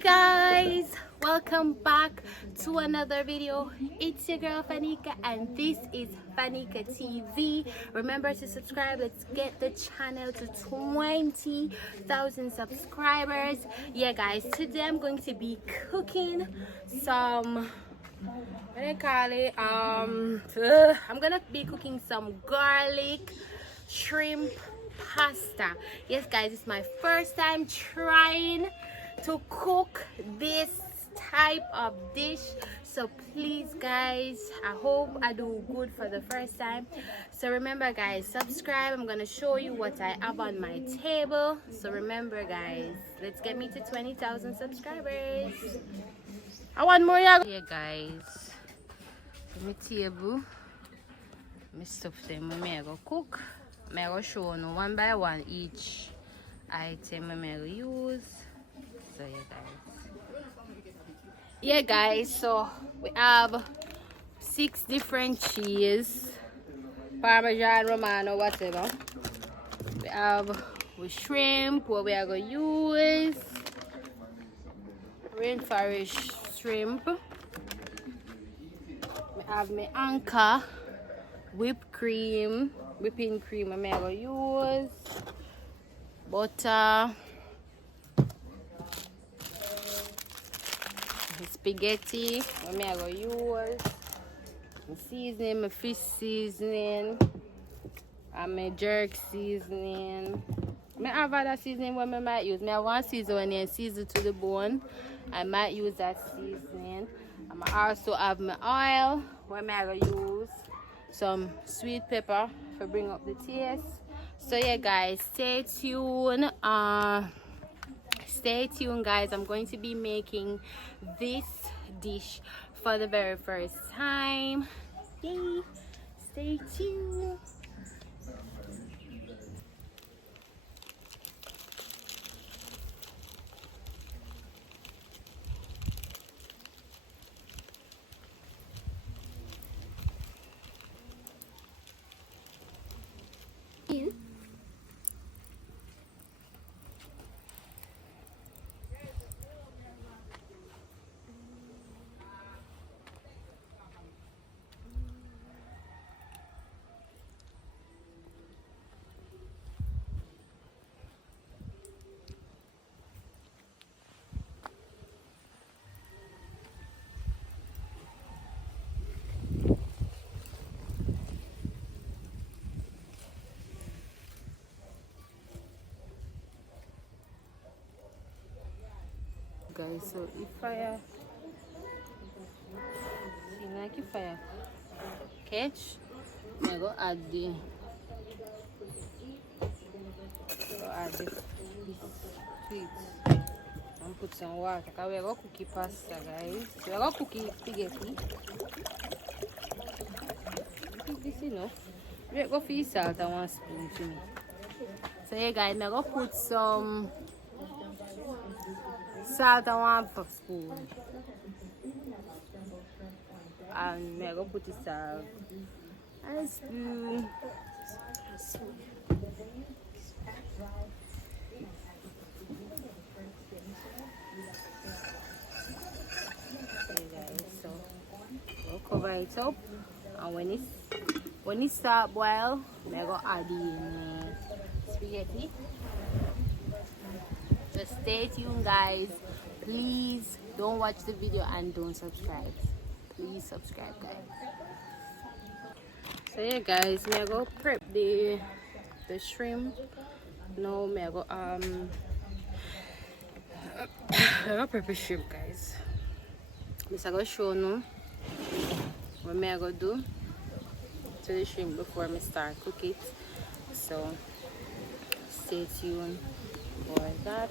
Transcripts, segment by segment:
Guys, welcome back to another video. It's your girl Fanika and this is Fanika TV. Remember to subscribe. Let's get the channel to 20,000 subscribers. Yeah guys, today I'm going to be cooking some what do you call it, I'm gonna be cooking some garlic shrimp pasta. Yes guys, it's my first time trying to cook this type of dish, so please guys, I hope I do good for the first time. So remember guys, subscribe. I'm gonna show you what I have on my table. So remember guys, let's get me to 20,000 subscribers. I want more. Yeah guys, for my table, my stuff them I go cook. I go show you one by one each item I go use. So yeah guys, so we have 6 different cheese, Parmesan, Romano, whatever. We have with shrimp, what we are going to use rainforest shrimp. We have my anchor whipping cream I'm going to use butter, spaghetti I'm going to use seasoning, my fish seasoning and my jerk seasoning. I have other seasoning what I might use. I have one seasoning and season to the bone. I might use that seasoning. I also have my oil what I going to use some sweet pepper to bring up the taste. So yeah guys, stay tuned. Stay tuned guys, I'm going to be making this dish for the very first time. Yay! Stay tuned. Guys, so if I catch, I go add the sweet and put some water because we're going to cook it pasta guys. We're going to cook it spaghetti. This enough. We're going to feed salt and 1 spoon to me. So yeah guys, I'm going to put some salt and 1 spoon. And I'm going to put the salt and a spoon. Okay guys, so we'll cover it up, and when it starts boil, I'm going to add in spaghetti. So stay tuned guys, please don't watch the video and don't subscribe. Please subscribe guys. So yeah guys, I'm going to prep the shrimp. Now I'm going to prep the shrimp guys. I'm going to show you what I'm going to do to the shrimp before I start cook it. So stay tuned for that.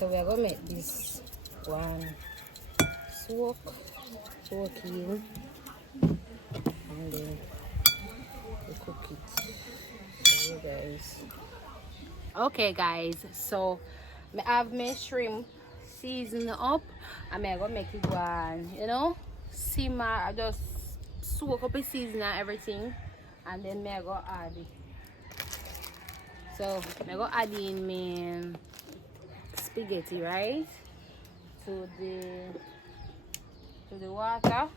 so we are gonna make this one soak in, and then we cook it. So guys. Okay guys, so I have my shrimp seasoned up and I'm gonna make it one, you know, simmer. I just soak up the season and everything, and then I go add it. So I go add in my spaghetti, right, to the water.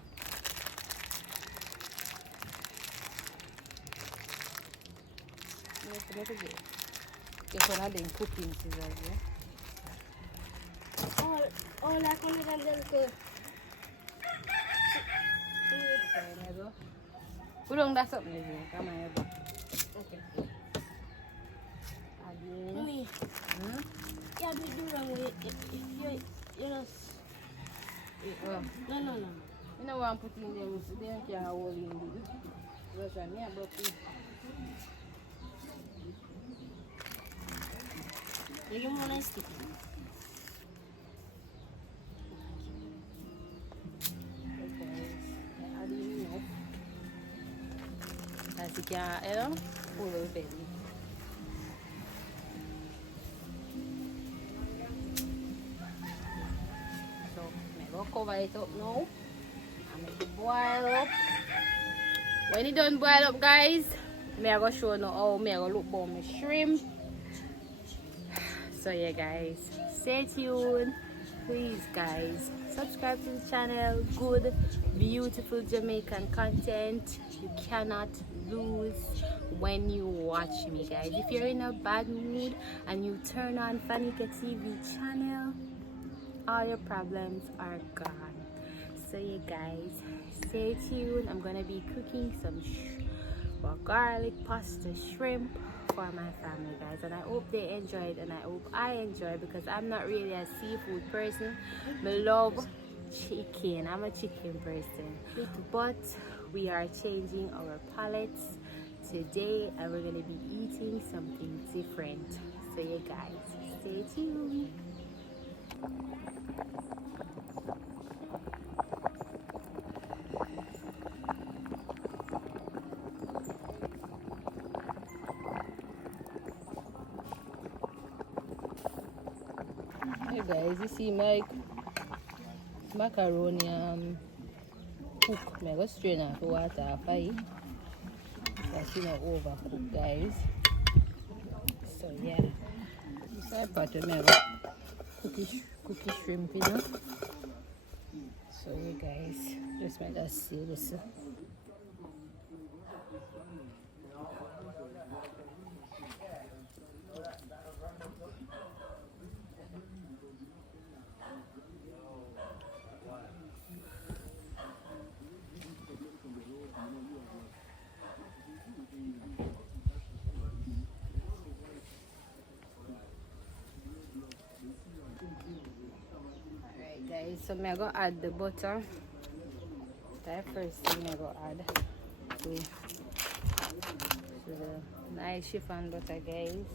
Get one of them cooking scissors, yeah? All I can do is go. Put on that something, is it? Come on, okay. Add in. Me. Yeah, we do wrong with it. You know. No. You know what I'm putting in there, so they can't hold in it. Because I'm here, but you want to stick it? as you can, you know, pull it belly. So I'm going to cover it up now and make it boil up. When it done boil up, guys, I'm going to show you how I'm going to look for my shrimp. So yeah guys, stay tuned. Please guys, subscribe to the channel. Good, beautiful Jamaican content. You cannot lose when you watch me, guys. If you're in a bad mood and you turn on Fanika TV channel, all your problems are gone. So yeah guys, stay tuned. I'm gonna be cooking some garlic pasta shrimp for my family, guys, and I hope they enjoy it, and I hope I enjoy, because I'm not really a seafood person. I love chicken. I'm a chicken person, but we are changing our palates today and we're going to be eating something different. So yeah guys, stay tuned. Hey guys, you see my macaroni cook. I'm going to strain off the water after it. That's not overcooked, guys. So yeah, this is part of my cookie shrimp, you know. So yeah guys, just make that see this. Alright guys, so I'm going to add the butter. That first thing I'm going to add to the nice chiffon butter, guys.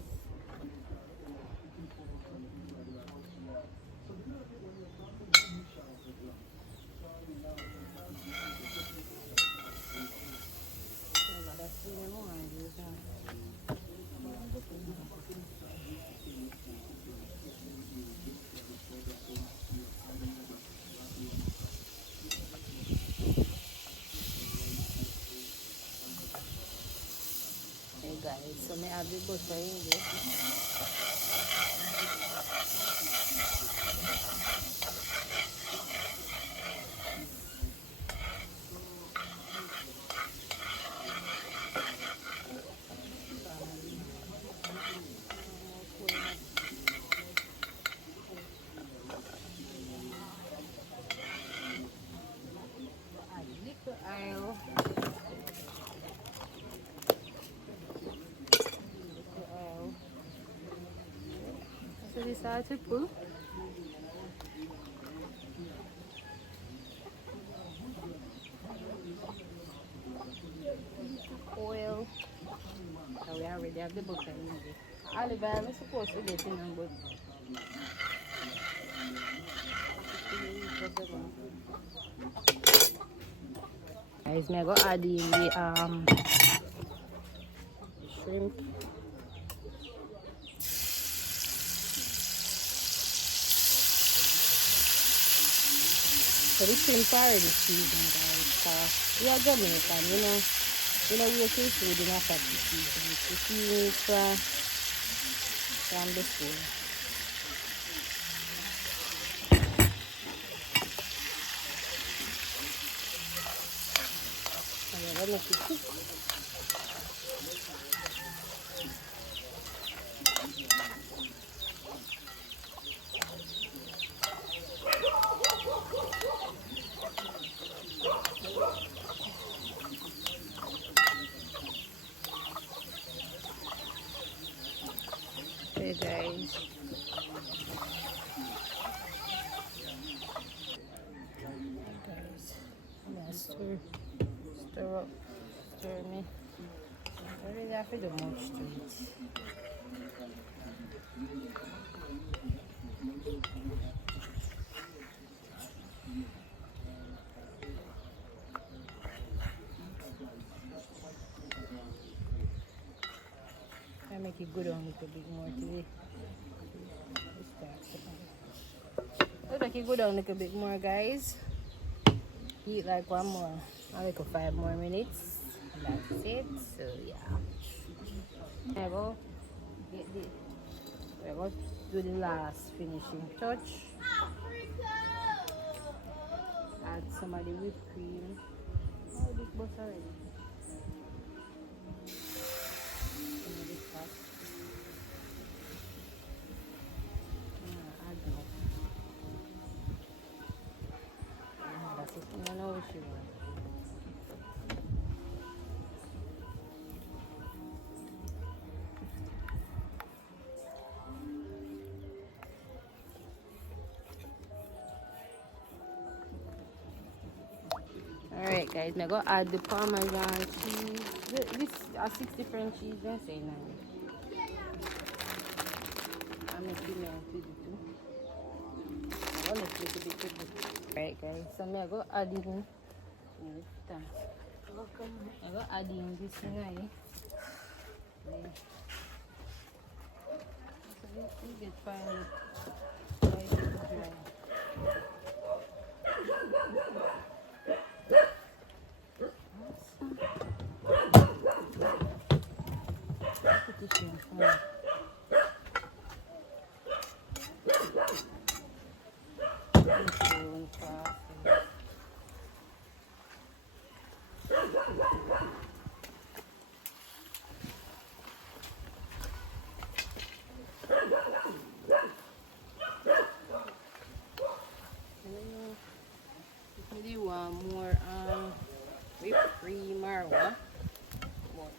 Hey guys, so I add the butter in there. So we start to put oil. So we already have the butter in there. Olive oil is supposed to get in, but Guys, me go add in the shrimp. So the shrimp already seasoned, guys. So we are Jamaican, you know we are food in a fatty season. It's the season from the school. And then make it cook. Hey guys. I'm gonna stir up, stir me. I really have to do much to it. I make it good on a little bit more today. I'll make it good on a little bit more, guys. Heat like one more, like 5 more minutes. And that's it. So yeah. I go get the. I go do the last finishing touch. Add some of the whipped cream. Oh, this bus already. Alright guys, I'm going to add the Parmesan cheese. This are 6 different cheeses. I'm saying I'm making it too. I'm going to make it a little bit. Alright guys, so I'm going to add in. I'm going to add in this thing. So we get fine. Maybe one more whipped cream or what? But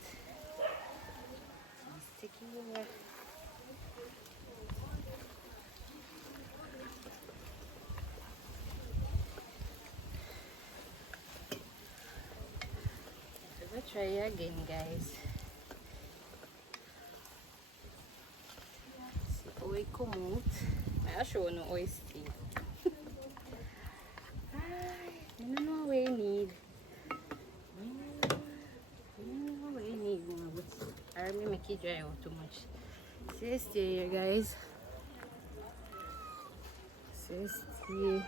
it's sticky over. So let's try again, guys. See how it come out. I'll show you how it's sticky. I don't know what you need. I remember make it dry out too much. So stay here, guys. So stay.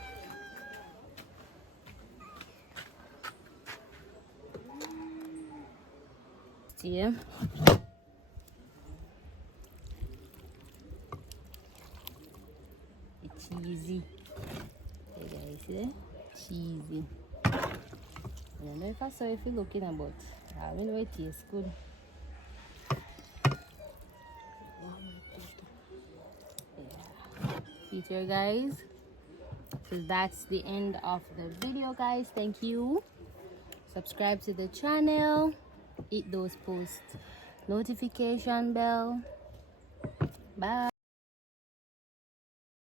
Stay. It's cheesy. Hey guys, see that? Cheesy. I don't know if I saw if you're looking about. I don't know it tastes good. Yeah. See here, guys. So that's the end of the video, guys. Thank you. Subscribe to the channel. Hit those post notification bell. Bye.